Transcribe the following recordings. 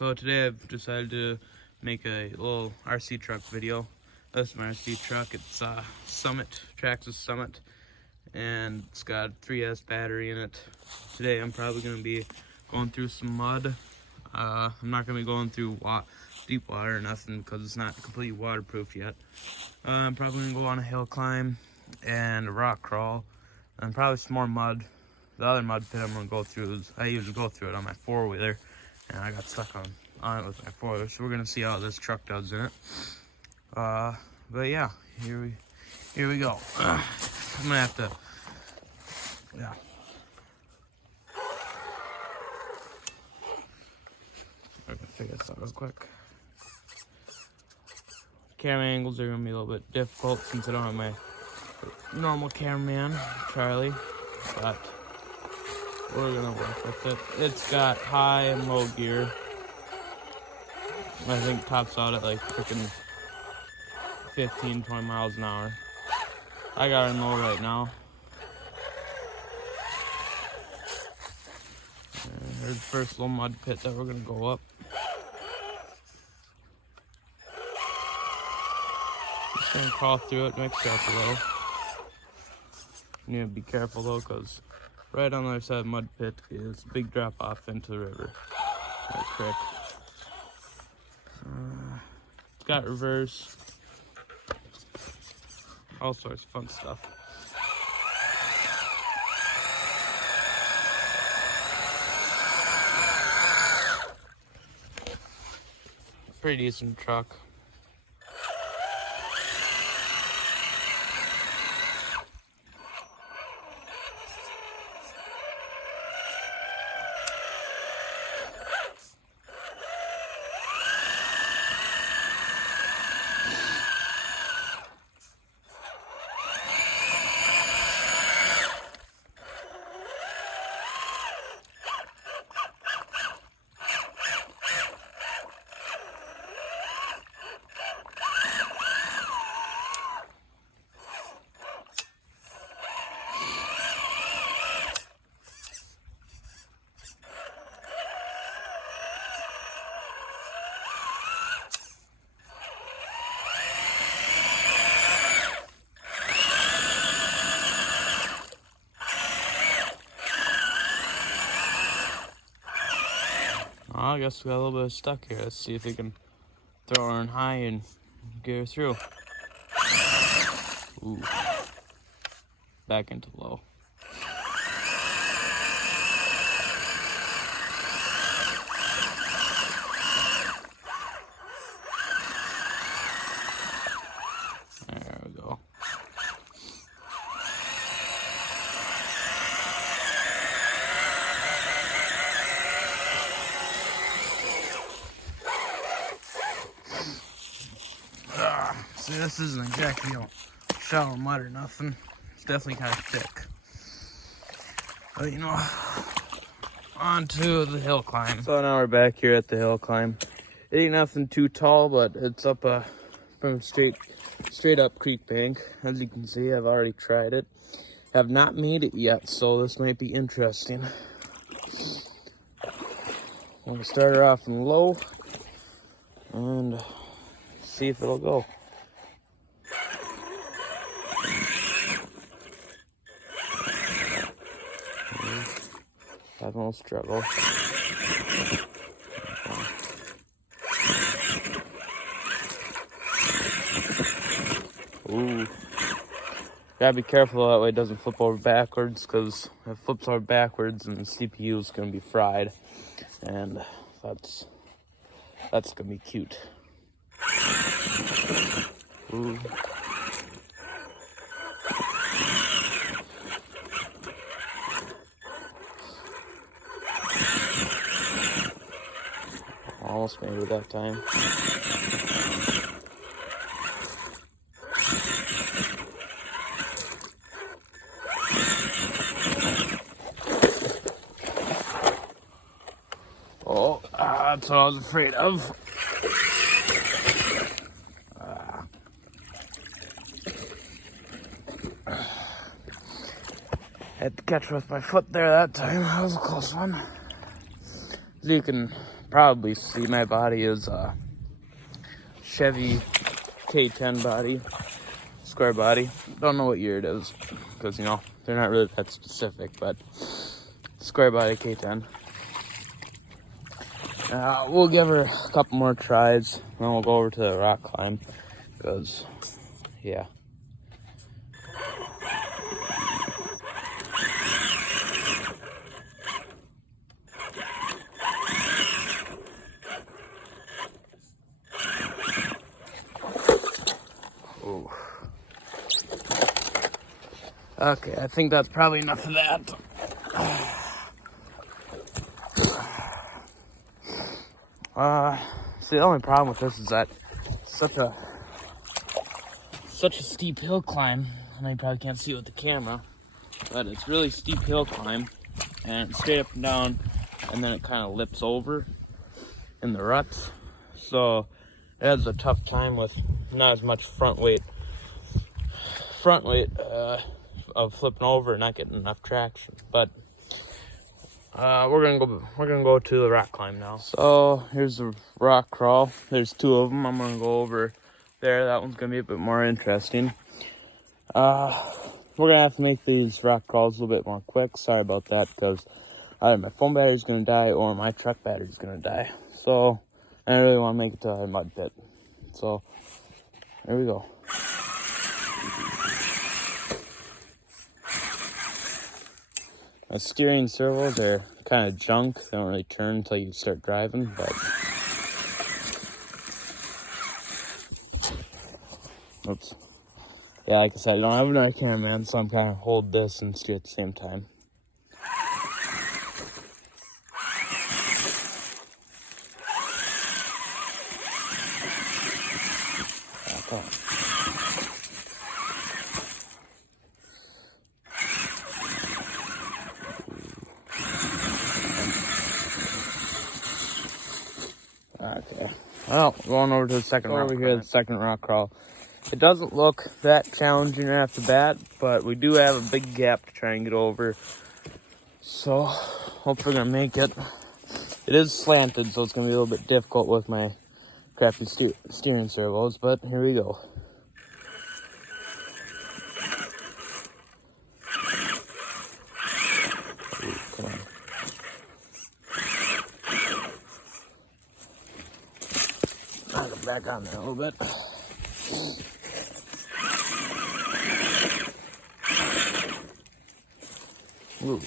So today I've decided to make a little RC truck video. This is my RC truck. It's Summit, Traxxas Summit, and it's got a 3S battery in it. Today I'm probably going to be going through some mud. I'm not going to be going through deep water or nothing because it's not completely waterproof yet. I'm probably going to go on a hill climb and a rock crawl and probably some more mud. The other mud pit I'm going to go through is, I usually go through it on my four-wheeler, and I got stuck on it with my four-wheeler, so we're going to see how this truck does in it. But yeah, here we go. I'm going to have to, yeah. I'm going to figure this out real quick. Camera angles are going to be a little bit difficult since I don't have my normal cameraman, Charlie, but we're gonna work with it. It's got high and low gear. I think tops out at like freaking 15, 20 miles an hour. I got it in low right now. And here's the first little mud pit that we're gonna go up. Just gonna crawl through it, make sure it's low. You need to be careful though, because right on the other side of the mud pit is a big drop off into the river. That creek. It's got reverse. All sorts of fun stuff. Pretty decent truck. I guess we got a little bit stuck here. Let's see if we can throw her in high and get her through. Ooh. Back into low. There we go. See, this isn't exactly a shallow mud or nothing. It's definitely kind of thick. But you know, on to the hill climb. So now we're back here at the hill climb. It ain't nothing too tall, but it's up from straight up creek bank. As you can see, I've already tried it. Have not made it yet, so this might be interesting. I'm gonna start her off in low and see if it'll go. Having a little struggle. Ooh. Gotta be careful that way it doesn't flip over backwards, because if it flips over backwards and the CPU is gonna be fried. And that's gonna be cute. Ooh. Almost made it that time. Oh, that's what I was afraid of. Had to catch with my foot there that time. That was a close one. You can probably see, my body is a Chevy K10 body, square body. Don't know what year it is, because, you know, they're not really that specific, but square body K10. We'll give her a couple more tries, then we'll go over to the rock climb, because, yeah. Ooh. Okay, I think that's probably enough of that. See, the only problem with this is that it's such a steep hill climb, and I probably can't see it with the camera, but it's really steep hill climb, and it's straight up and down, and then it kind of lips over in the ruts, so it has a tough time with not as much front weight of flipping over and not getting enough traction. But we're gonna go to the rock climb now. So here's the rock crawl. There's two of them. I'm gonna go over there. That one's gonna be a bit more interesting. We're gonna have to make these rock crawls a little bit more quick. Sorry about that, because either my phone battery's gonna die or my truck battery's gonna die. So I really want to make it to a mud pit. So there we go. My steering servos are kind of junk. They don't really turn until you start driving, but oops. Yeah, like I said, I don't have another cameraman, so I'm kind of hold this and steer at the same time. Okay. Okay. Well, going over to the second rock. Over here, the second rock crawl. It doesn't look that challenging right off the bat, but we do have a big gap to try and get over. So, hopefully we're gonna make it. It is slanted, so it's gonna be a little bit difficult with my crappy steering servos, but here we go. Ooh, come on. Knock it back on there a little bit. Ooh.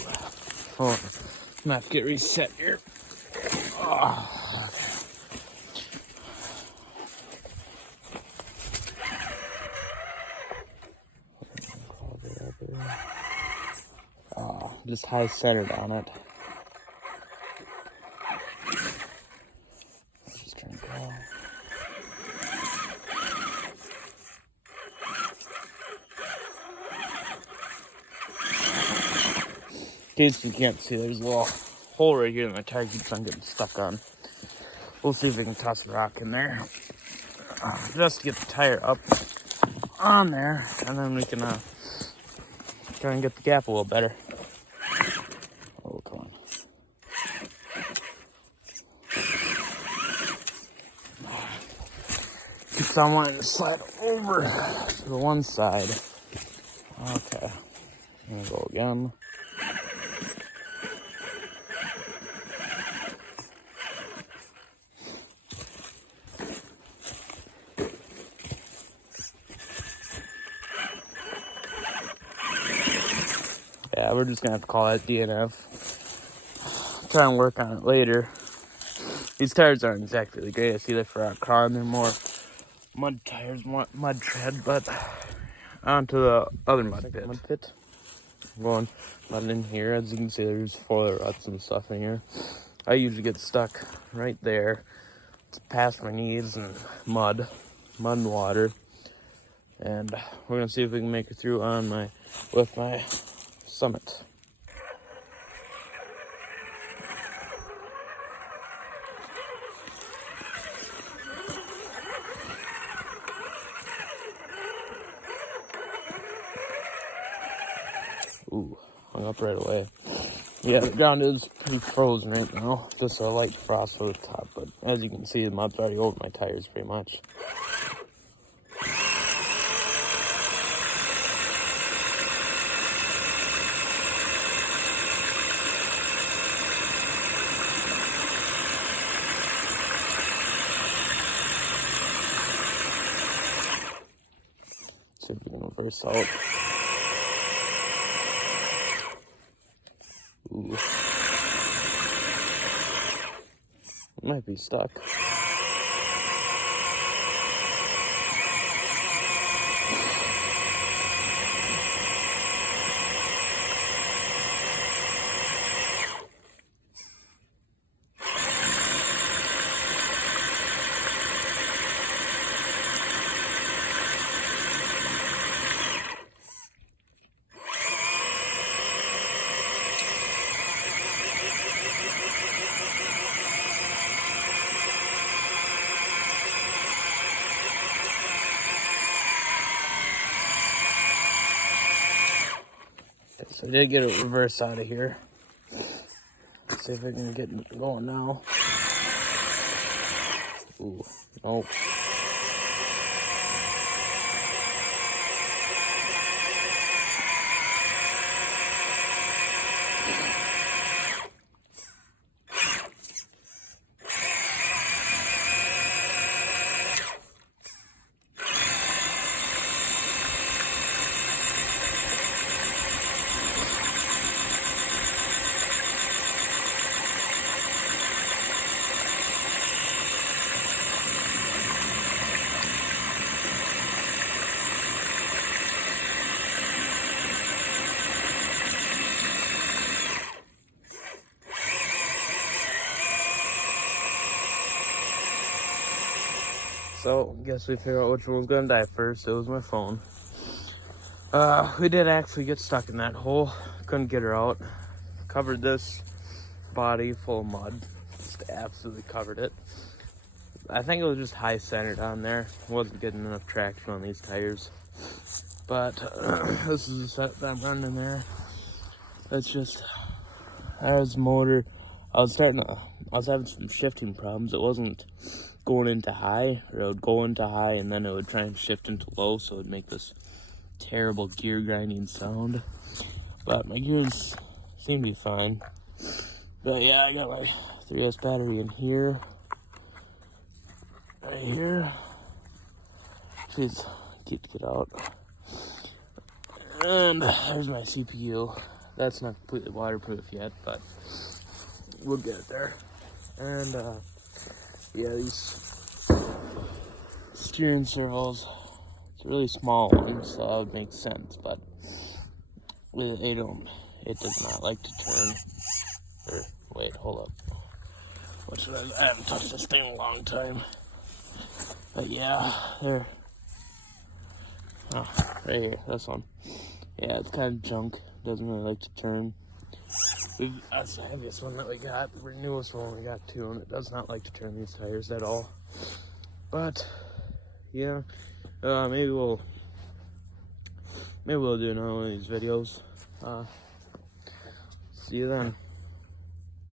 Oh, I'm gonna have to get reset here. Oh. Just high centered on it. Just trying to go. In case you can't see, there's a little hole right here that my tire keeps on getting stuck on. We'll see if we can toss a rock in there. Just to get the tire up on there, and then we can try and get the gap a little better. Oh, come on. Keeps on wanting to slide over to the one side. Okay. I'm gonna go again. Yeah, we're just gonna have to call that DNF. Try and work on it later. These tires aren't exactly the greatest either for our car, and they're more mud tires, more mud tread, but onto the other mud pit. I'm going mud in here. As you can see, there's 4 ruts and stuff in here. I usually get stuck right there. It's past my knees and mud and water. And we're gonna see if we can make it through with my Summit. Ooh, hung up right away. Yeah, the ground is pretty frozen right now. Just a light frost over the top, but as you can see, the mud's already over my tires pretty much. See if we can reverse out. Ooh. It might be stuck. So I did get it reverse out of here. Let's see if I can get it going now. Ooh, nope. So, guess we figured out which one was gonna die first. It was my phone. We did actually get stuck in that hole. Couldn't get her out. Covered this body full of mud. Just absolutely covered it. I think it was just high centered on there. Wasn't getting enough traction on these tires. But this is the set that I'm running there. It's just, there's the motor. I was having some shifting problems. It wasn't going into high, or it would go into high and then it would try and shift into low, so it would make this terrible gear grinding sound. But my gears seem to be fine. But yeah, I got my 3S battery in here. Right here. Please get out. And there's my CPU. That's not completely waterproof yet, but we'll get it there. And yeah, these steering servos, it's a really small one, so that would make sense, but it does not like to turn. Or, wait, hold up. I haven't touched this thing in a long time. But yeah, there. Oh, right here, this one. Yeah, it's kind of junk. Doesn't really like to turn. That's the heaviest one that we got. The newest one we got too, and it does not like to turn these tires at all. But yeah, maybe we'll do another one of these videos. See you then.